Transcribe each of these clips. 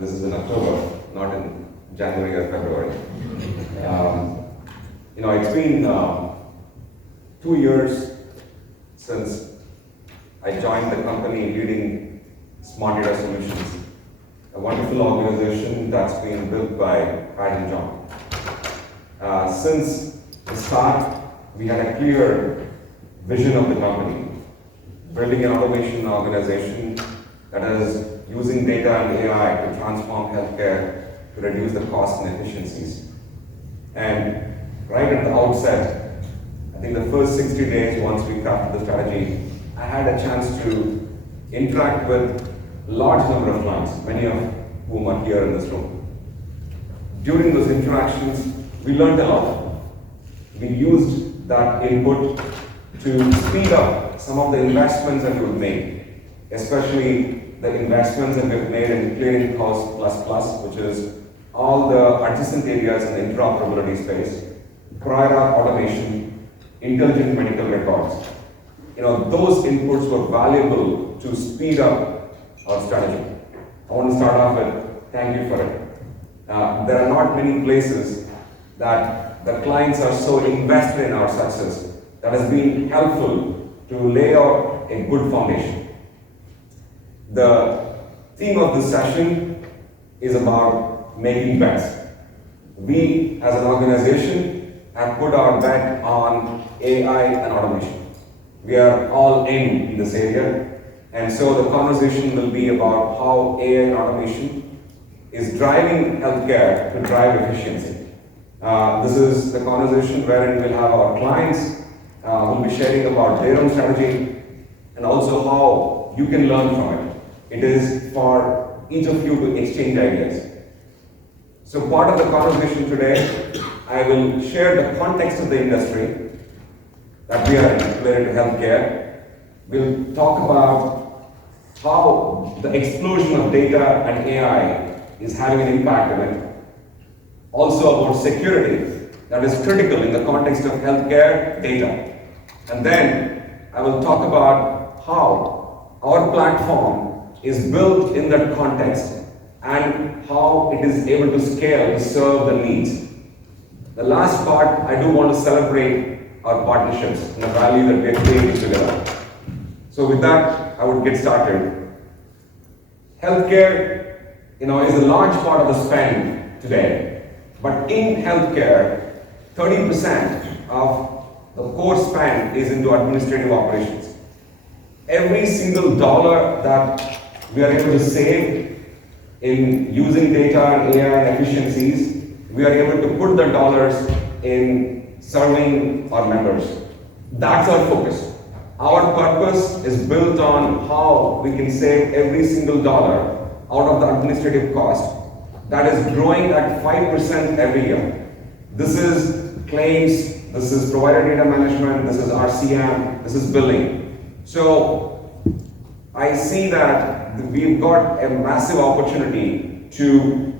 this is in October, not in January or February. It's been 2 years since I joined the company leading Smart Solutions, a wonderful organization that's been built by Pat and John. Since the start, we had a clear vision of the company, building an automation organization that is using data and AI to transform healthcare to reduce the costs and efficiencies. And right at the outset, I think the first 60 days, once we crafted the strategy, I had a chance to interact with a large number of clients, many of whom are here in this room. During those interactions, we learned a lot. We used that input to speed up some of the investments that we've made, especially the investments that we've made in Clearing House++, which is all the adjacent areas in the interoperability space, prior automation, intelligent medical records. Those inputs were valuable to speed up our strategy. I want to start off with thank you for it. There are not many places that the clients are so invested in our success that has been helpful to lay out a good foundation. The theme of this session is about making bets. We, as an organization, have put our bet on AI and automation. We are all in this area, and so the conversation will be about how AI and automation is driving healthcare to drive efficiency. This is the conversation wherein we'll have our clients who will be sharing about their own strategy and also how you can learn from it. It is for each of you to exchange ideas. So part of the conversation today, I will share the context of the industry that we are in related to healthcare. We'll talk about how the explosion of data and AI is having an impact on it. Also about security that is critical in the context of healthcare data. And then I will talk about how our platform is built in that context and how it is able to scale to serve the needs. The last part, I do want to celebrate our partnerships and the value that we are creating together. So with that, I would get started. Healthcare, is a large part of the spend today. But in healthcare, 30% of the core spend is into administrative operations. Every single dollar that we are able to save in using data and AI and efficiencies, we are able to put the dollars in serving our members. That's our focus. Our purpose is built on how we can save every single dollar out of the administrative cost that is growing at 5% every year. This is claims, this is provider data management, this is RCM, this is billing. So I see that we've got a massive opportunity to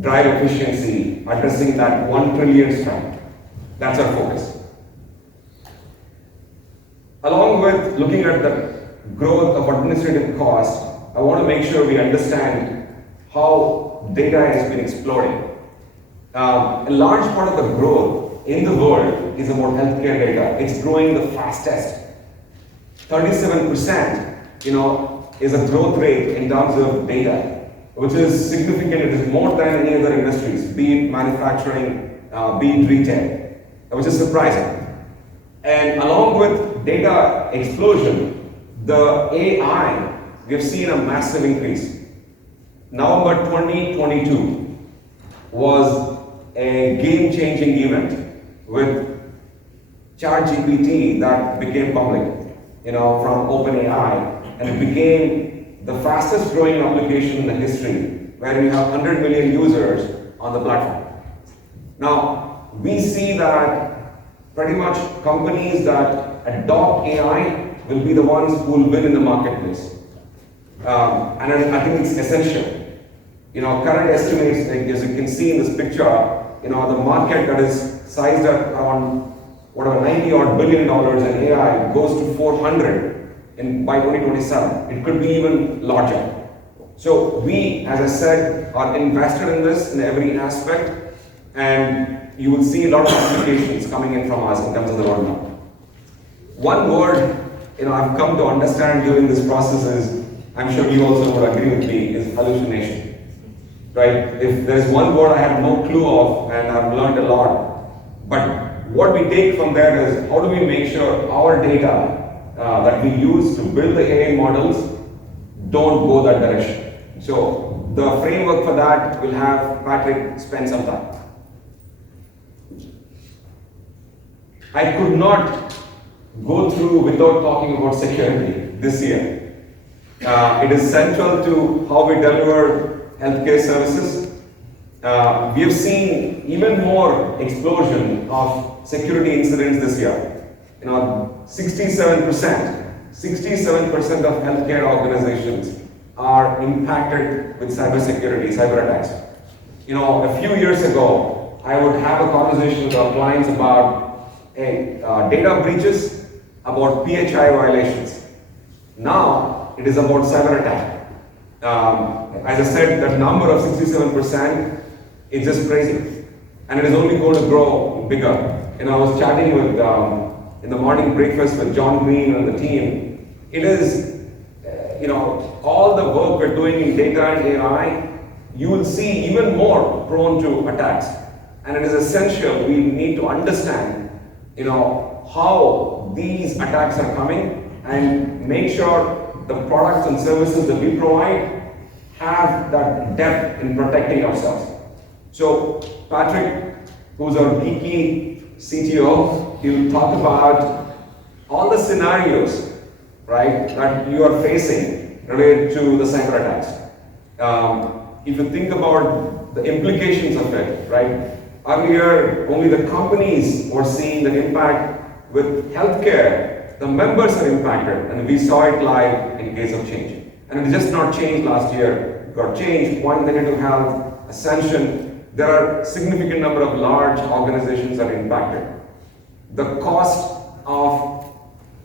drive efficiency, addressing that 1 trillion spend. That's our focus. Along with looking at the growth of administrative costs, I want to make sure we understand how data has been exploding. A large part of the growth in the world is about healthcare data. It's growing the fastest. 37%, is a growth rate in terms of data, which is significant. It is more than any other industries, be it manufacturing, be it retail, which is surprising. And along with data explosion, the AI, we have seen a massive increase. November 2022 was a game-changing event with ChatGPT that became public, from OpenAI. And it became the fastest growing application in the history, where we have 100 million users on the platform. Now, we see that pretty much companies that adopt AI will be the ones who will win in the marketplace. And I think it's essential. Current estimates, as you can see in this picture, the market that is sized at around $90 billion in AI goes to 400 by 2027. It could be even larger. So we, as I said, are invested in this in every aspect, and you will see a lot of applications coming in from us in terms of the roadmap. One word I've come to understand during this process is, I'm sure you also would agree with me, is hallucination. Right? If there's one word I have no clue of, and I've learned a lot, but what we take from there is, how do we make sure our data that we use to build the AI models don't go that direction? So the framework for that will have Patrick spend some time. I could not go through without talking about security this year. It is central to how we deliver healthcare services. We have seen even more explosion of security incidents this year. 67% of healthcare organizations are impacted with cybersecurity, cyber attacks. A few years ago, I would have a conversation with our clients about data breaches, about PHI violations. Now, it is about cyber attack. As I said, that number of 67% is just crazy, and it is only going to grow bigger. I was chatting with in the morning breakfast with John Green and the team. It is, all the work we're doing in data and AI, you will see even more prone to attacks, and it is essential. We need to understand, how these attacks are coming, and make sure the products and services that we provide have that depth in protecting ourselves. So Patrick, who's our geeky CTO, he'll talk about all the scenarios, right, that you are facing related to the cyber attacks. If you think about the implications of it, right, earlier only the companies were seeing the impact. With healthcare, the members are impacted, and we saw it live in case of Change. And it just not changed last year. It got changed, Point Negative Health, Ascension. There are significant number of large organizations that are impacted. The cost of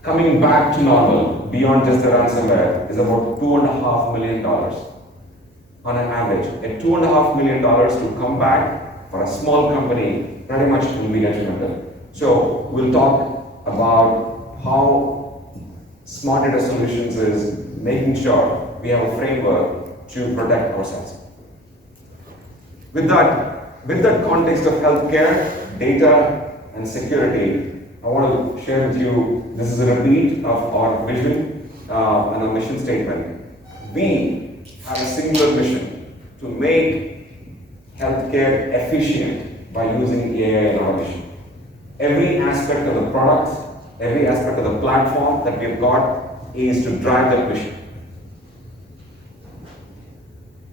coming back to normal beyond just the ransomware is about $2.5 million on an average. And $2.5 million to come back for a small company pretty much will be detrimental. So we'll talk about how Smart Data Solutions is making sure we have a framework to protect ourselves. With that context of healthcare, data, and security, I want to share with you, this is a repeat of our vision and our mission statement. We have a singular mission to make healthcare efficient by using AI and automation. Every aspect of the products, every aspect of the platform that we've got is to drive that mission.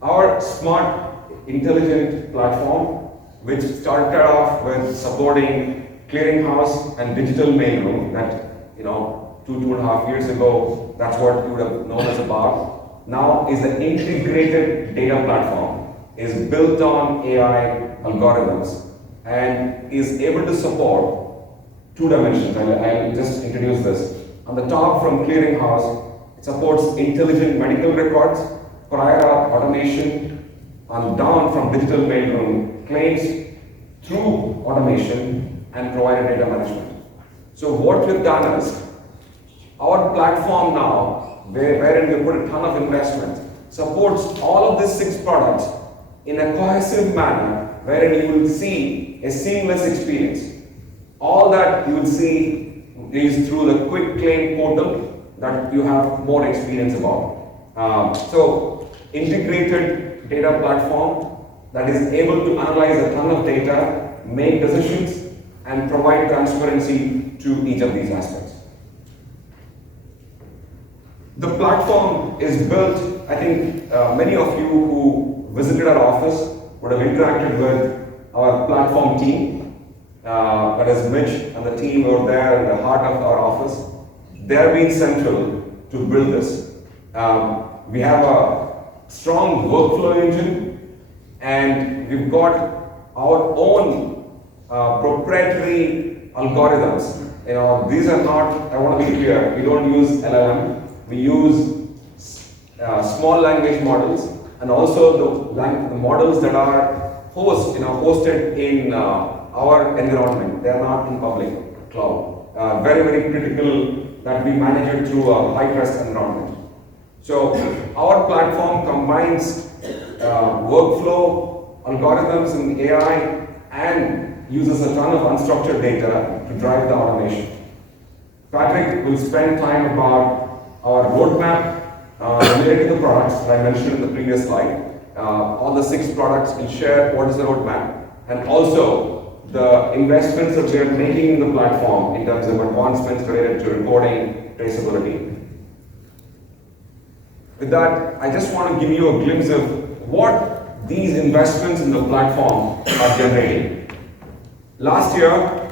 Our smart, intelligent platform, which started off with supporting clearinghouse and digital mailroom, that 2.5 years ago, that's what you would have known us about. Now is the integrated data platform, is built on AI algorithms, and is able to support two dimensions. I'll just introduce this. On the top, from clearinghouse, it supports intelligent medical records, prior automation, on down from digital mailroom, claims through automation, and provider data management. So what we've done is, our platform now, wherein we put a ton of investment, supports all of these 6 products in a cohesive manner, wherein you will see a seamless experience. All that you will see is through the quick claim portal that you have more experience about. So integrated data platform that is able to analyze a ton of data, make decisions, and provide transparency to each of these aspects. The platform is built, I think many of you who visited our office would have interacted with our platform team. That is Mitch and the team over there in the heart of our office. They have been central to build this. We have a strong workflow engine, and we've got our own proprietary algorithms. These are not, I want to be clear, we don't use LLM. We use small language models, and also the models that are hosted in our environment. They are not in public cloud. Very, very critical that we manage it through a high trust environment. So our platform combines workflow, algorithms in AI, and uses a ton of unstructured data to drive the automation. Patrick will spend time about our roadmap related to the products that I mentioned in the previous slide. All the 6 products will share what is the roadmap, and also the investments that we are making in the platform in terms of advancements related to reporting, traceability. With that, I just want to give you a glimpse of what these investments in the platform are generating. Last year,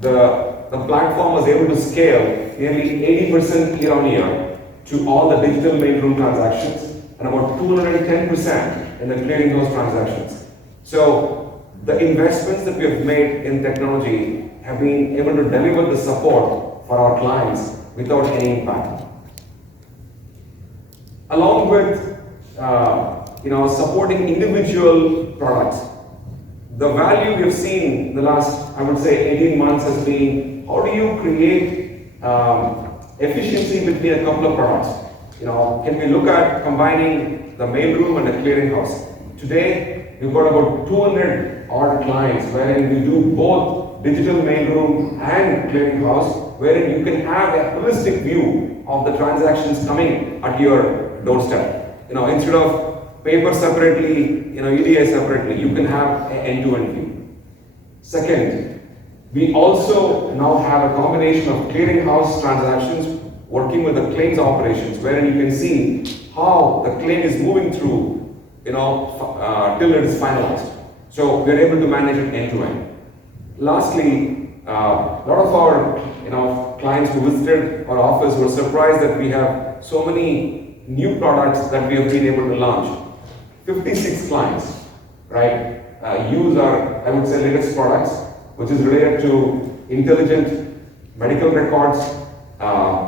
the platform was able to scale nearly 80% year on year to all the digital mailroom transactions and about 210% in the clearinghouse transactions. So the investments that we have made in technology have been able to deliver the support for our clients without any impact. Along with supporting individual products, the value we have seen in the last, I would say, 18 months has been how do you create efficiency between a couple of products? Can we look at combining the mailroom and the clearinghouse? Today, we've got about 200 odd clients wherein we do both digital mailroom and clearinghouse, wherein you can have a holistic view of the transactions coming at your doorstep. Instead of paper separately, EDI separately, you can have an end-to-end view. Second, we also now have a combination of clearinghouse transactions working with the claims operations, wherein you can see how the claim is moving through, till it is finalized. So we're able to manage it end-to-end. Lastly, a lot of our clients who visited our office were surprised that we have so many new products that we have been able to launch. 56 clients, right, use our, I would say, latest products, which is related to intelligent medical records,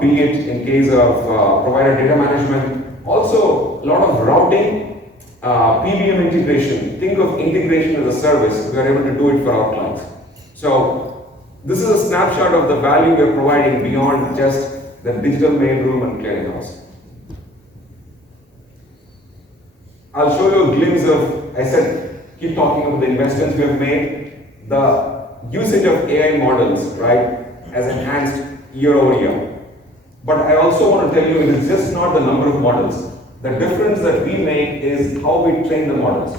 be it in case of provider data management, also a lot of routing, PBM integration. Think of integration as a service. We are able to do it for our clients. So this is a snapshot of the value we are providing beyond just the digital mailroom and clearinghouse. I'll show you a glimpse of, I said, keep talking about the investments we have made. The usage of AI models, right, has enhanced year over year. But I also want to tell you, it is just not the number of models. The difference that we make is how we train the models.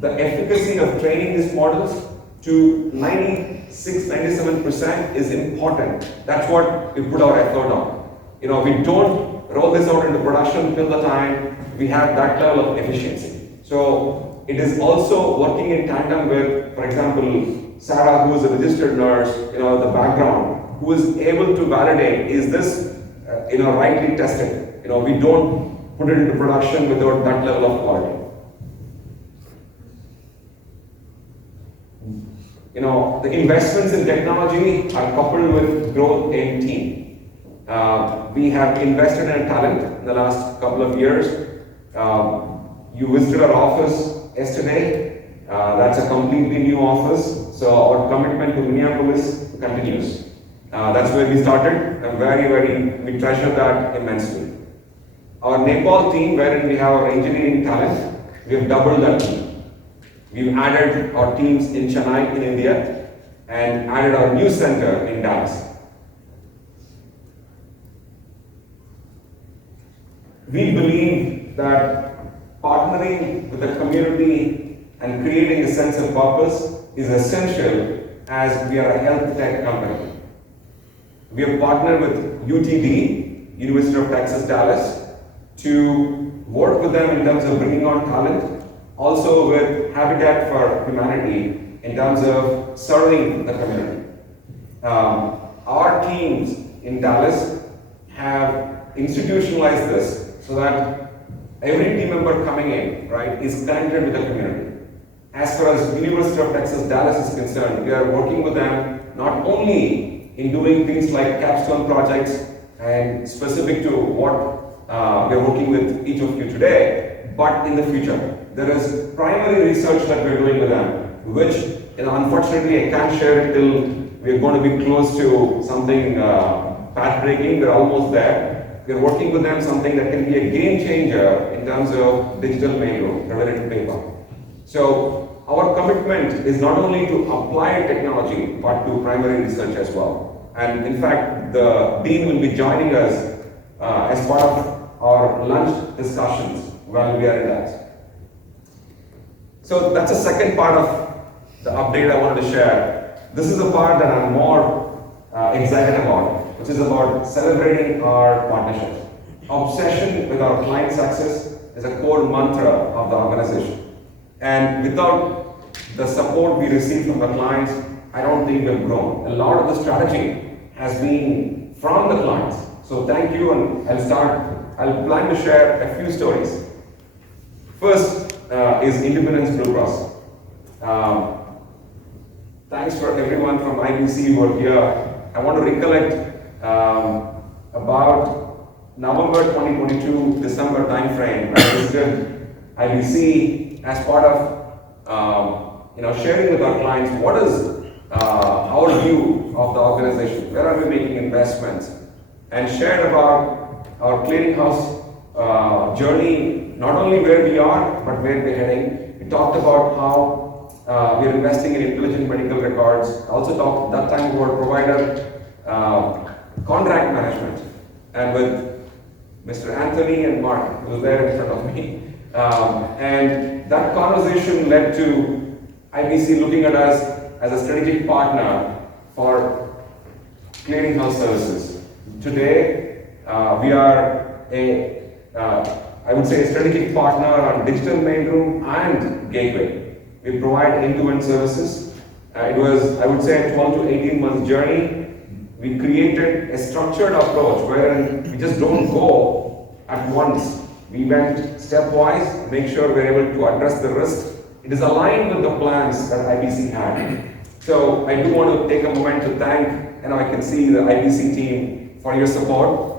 The efficacy of training these models to 96-97% is important. That's what we put our effort on. We don't roll this out into production till the time we have that level of efficiency. So it is also working in tandem with, for example, Sarah, who is a registered nurse, the background, who is able to validate, is this, rightly tested? We don't put it into production without that level of quality. The investments in technology are coupled with growth in team. We have invested in talent in the last couple of years. You visited our office yesterday. That's a completely new office. So our commitment to Minneapolis continues. That's where we started. We treasure that immensely. Our Nepal team, wherein we have our engineering talent, we have doubled that team. We've added our teams in Chennai in India and added our new center in Dallas. We believe that partnering with the community and creating a sense of purpose is essential as we are a health tech company. We have partnered with UTD, University of Texas, Dallas, to work with them in terms of bringing on talent, also with Habitat for Humanity in terms of serving the community. Our teams in Dallas have institutionalized this so that every team member coming in, right, is connected with the community. As far as University of Texas, Dallas is concerned, we are working with them not only in doing things like capstone projects and specific to what we're working with each of you today, but in the future. There is primary research that we're doing with them, which unfortunately I can't share it till we're going to be close to something path-breaking. We're almost there. We're working with them something that can be a game changer in terms of digital mailroom, preventive paper. So our commitment is not only to apply technology, but to primary research as well. And in fact, the Dean will be joining us as part of our lunch discussions while we are in that. So that's the second part of the update I wanted to share. This is the part that I'm more excited about, which is about celebrating our partnerships. Obsession with our client success is a core mantra of the organization. And without the support we receive from the clients, I don't think we've grown. A lot of the strategy has been from the clients. So thank you, and I'll plan to share a few stories. First is Independence Blue Cross. Thanks for everyone from IBC who are here. I want to recollect about November 2022, December timeframe. I visited IBC as part of sharing with our clients what is our view of the organization, where are we making investments, and shared about our clearinghouse journey, not only where we are, but where we're heading. We talked about how we're investing in intelligent medical records. I also talked at that time about provider contract management, and with Mr. Anthony and Mark, who was there in front of me. And that conversation led to IBC looking at us as a strategic partner for clearinghouse services. Today, we are I would say a strategic partner on digital mailroom and gateway. We provide end-to-end services. It was, I would say, a 12 to 18 month journey. We created a structured approach wherein we just don't go at once. We went stepwise, make sure we're able to address the risk. It is aligned with the plans that IBC had. So I do want to take a moment to thank, I can see the IBC team for your support.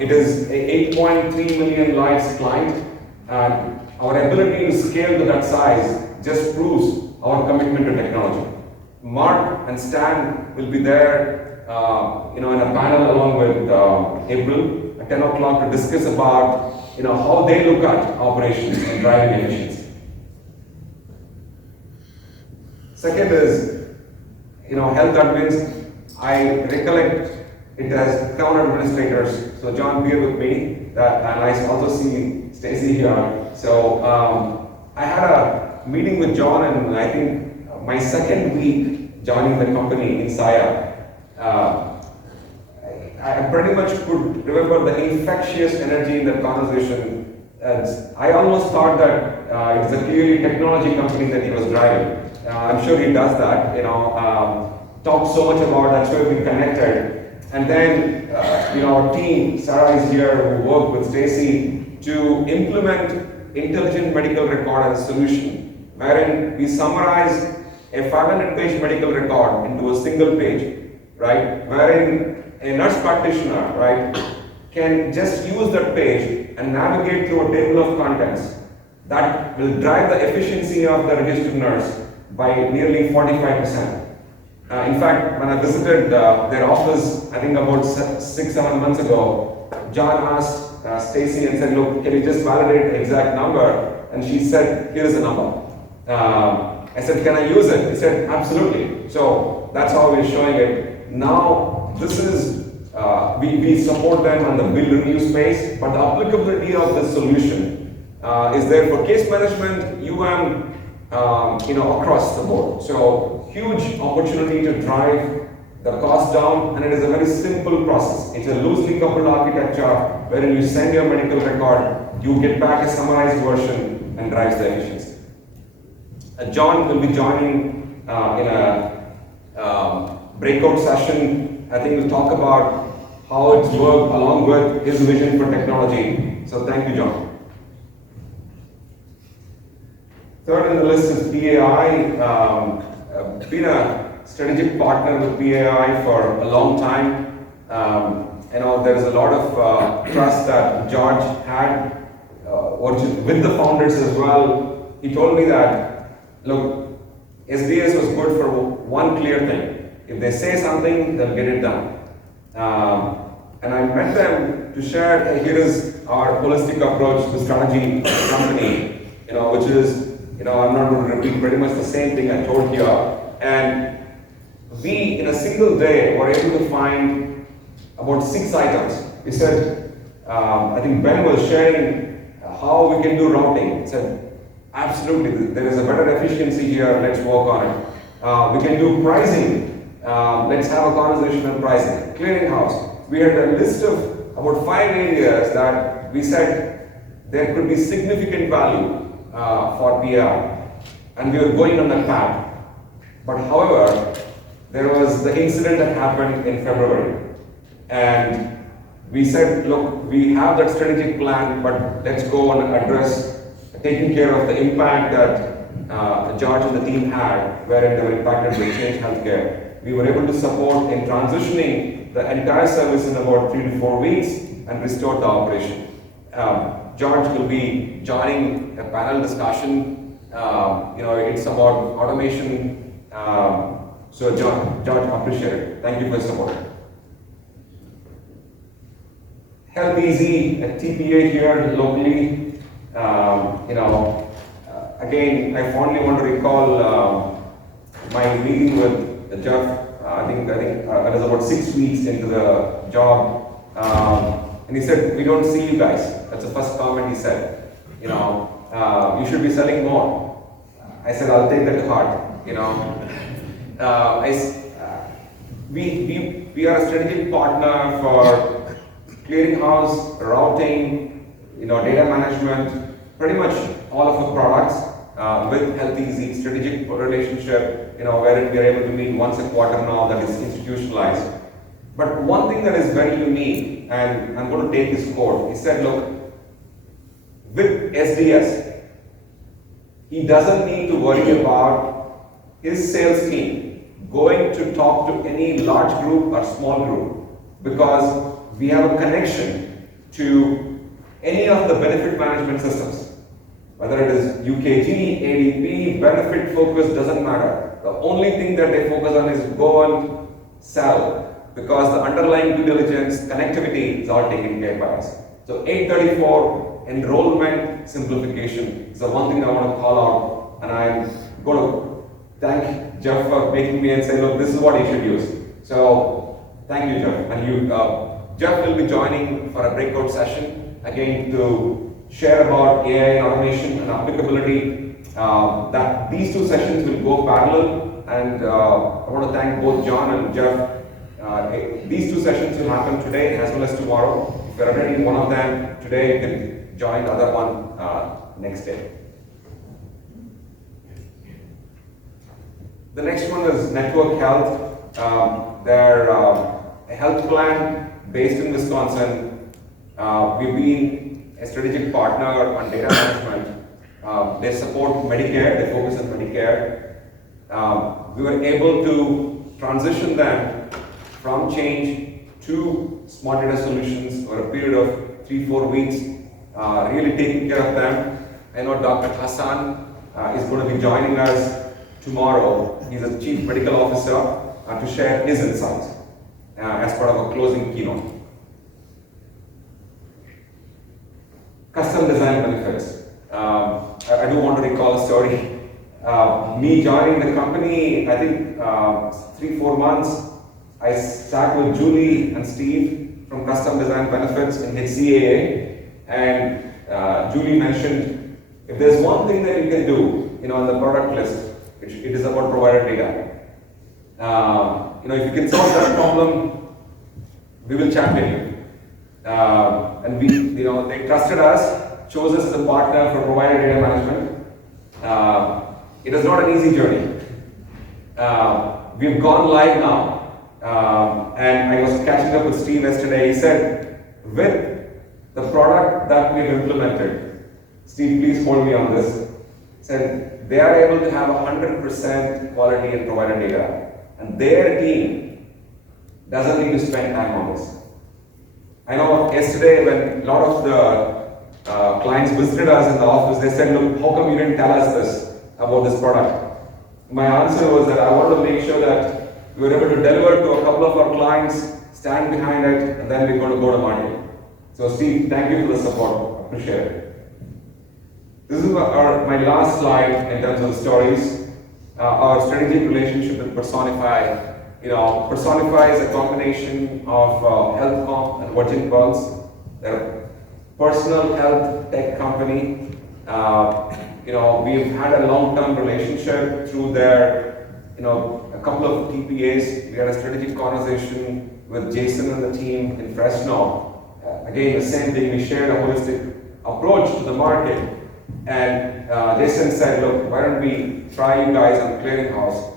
It is a 8.3 million lives client, and our ability to scale to that size just proves our commitment to technology. Mark and Stan will be there, in a panel along with April at 10 o'clock to discuss about, how they look at operations and driving efficiency. Second is, health admins. I recollect it as account administrators. So John, bear with me. And I also see Stacy here. So I had a meeting with John, and I think my second week joining the company in Saya. I pretty much could remember the infectious energy in that conversation. I almost thought that it was a clearly technology company that he was driving. I'm sure he does that, talks so much about that's where we connected. And then, our team, Sarah is here, who worked with Stacy to implement intelligent medical record as a solution, wherein we summarize a 500-page medical record into a single page, right? Wherein a nurse practitioner, right, can just use that page and navigate through a table of contents that will drive the efficiency of the registered nurse by nearly 45%. In fact, when I visited their office, I think about 6-7 months ago, John asked Stacy and said, look, can you just validate the exact number? And she said, here is the number. I said, can I use it? He said, absolutely. So that's how we're showing it. Now, this is, we support them on the bill review space, but the applicability of the solution is there for case management, across the board. So huge opportunity to drive the cost down, and it is a very simple process. It's a loosely coupled architecture wherein you send your medical record, you get back a summarized version and drives the efficiency. John will be joining in a breakout session. I think we'll talk about how it's worked along with his vision for technology. So thank you, John. Third on the list is PAI. Been a strategic partner with PAI for a long time. there is a lot of trust that George had with the founders as well. He told me that, look, SDS was good for one clear thing. If they say something, they'll get it done. And I met them to share, hey, here is our holistic approach to strategy company, which is, I'm not going to repeat pretty much the same thing I told here. And we, in a single day, were able to find about 6 items. We said, I think Ben was sharing how we can do routing. He said, absolutely, there is a better efficiency here, let's work on it. We can do pricing, let's have a conversation on pricing. Clearinghouse, we had a list of about 5 areas that we said there could be significant value for PR, and we were going on that path. But however, there was the incident that happened in February, and we said, look, we have that strategic plan, but let's go and address taking care of the impact that George and the team had, wherein they were impacted by Change Healthcare. We were able to support in transitioning the entire service in about 3 to 4 weeks and restore the operation. George will be joining a panel discussion. It's about automation. So George, appreciate it. Thank you for your support. Health Easy, a TPA here locally. Again, I fondly want to recall my meeting with Jeff. I think I was about 6 weeks into the job, and he said, "We don't see you guys." That's the first comment he said. You should be selling more. I said, "I'll take that to heart." We are a strategic partner for clearinghouse, routing, data management, pretty much all of our products with Health Easy, strategic relationship, where we are able to meet once a quarter now that is institutionalized. But one thing that is very unique, and I'm going to take his quote, he said, look, with SDS, he doesn't need to worry about his sales team going to talk to any large group or small group, because we have a connection to any of the benefit management systems. Whether it is UKG, ADP, benefit focus, doesn't matter. The only thing that they focus on is go and sell, because the underlying due diligence, connectivity is all taken care by us. So 834, enrollment simplification is the one thing I want to call out, and I'm going to thank Jeff for making me and say, look, this is what you should use. So thank you, Jeff. And Jeff will be joining for a breakout session, again, to share about AI automation and applicability. That these 2 sessions will go parallel, and I want to thank both John and Jeff. These 2 sessions will happen today as well as tomorrow. If you're attending one of them today, you can join the other one next day. The next one is Network Health. They're a health plan based in Wisconsin. We've been a strategic partner on data management. They support Medicare, they focus on Medicare. We were able to transition them from Change to Smart Data Solutions for a period of 3-4 weeks, really taking care of them. I know Dr. Hassan is going to be joining us tomorrow. He's a Chief Medical Officer to share his insights as part of a closing keynote. Custom design benefits. I do want to recall a story. Me joining the company, I think 3-4 months, I sat with Julie and Steve from Custom Design Benefits in HCAA, and Julie mentioned, if there's one thing that you can do, on the product list, it is about provider data. If you can solve that problem, we will champion you. And they trusted us, chose us as a partner for provider data management. It is not an easy journey. We've gone live now, and I was catching up with Steve yesterday. He said, with the product that we've implemented, Steve, please hold me on this, said they are able to have 100% quality in provider data, and their team doesn't need to spend time on this. I know yesterday when a lot of the clients visited us in the office, they said, look, how come you didn't tell us this about this product? My answer was that I wanted to make sure that we were able to deliver to a couple of our clients, stand behind it, and then we're going to go to market. So Steve, thank you for the support. Appreciate it. This is my last slide in terms of the stories. Our strategic relationship with Personify. Personify is a combination of HealthCom and Virgin Pearls. They're a personal health tech company. We've had a long-term relationship through their, a couple of TPAs. We had a strategic conversation with Jason and the team in Fresno. Again, the same thing, we shared a holistic approach to the market. And Jason said, look, why don't we try you guys on clearinghouse?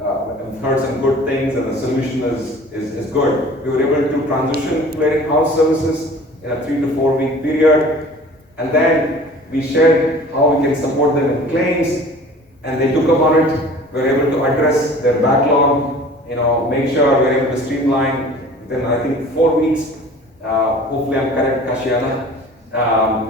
I've heard some good things and the solution is good. We were able to transition clearinghouse services in a 3 to 4 week period. And then we shared how we can support them in claims, and they took up on it. We were able to address their backlog, make sure we were able to streamline within, I think, 4 weeks. Hopefully I'm correct, Kashiana.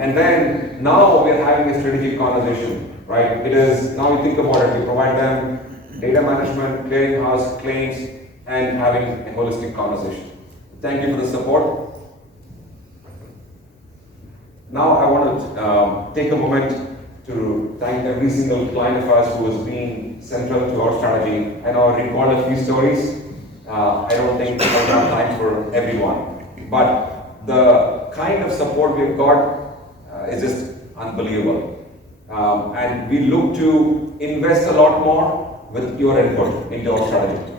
And then now we're having a strategic conversation, right? It is, now we think about it, we provide them data management, clearinghouse, claims, and having a holistic conversation. Thank you for the support. Now I want to take a moment to thank every single client of ours who has been central to our strategy. I know I recalled a few stories. I don't think I have time for everyone, but the kind of support we've got is just unbelievable. And we look to invest a lot more with your input into our strategy.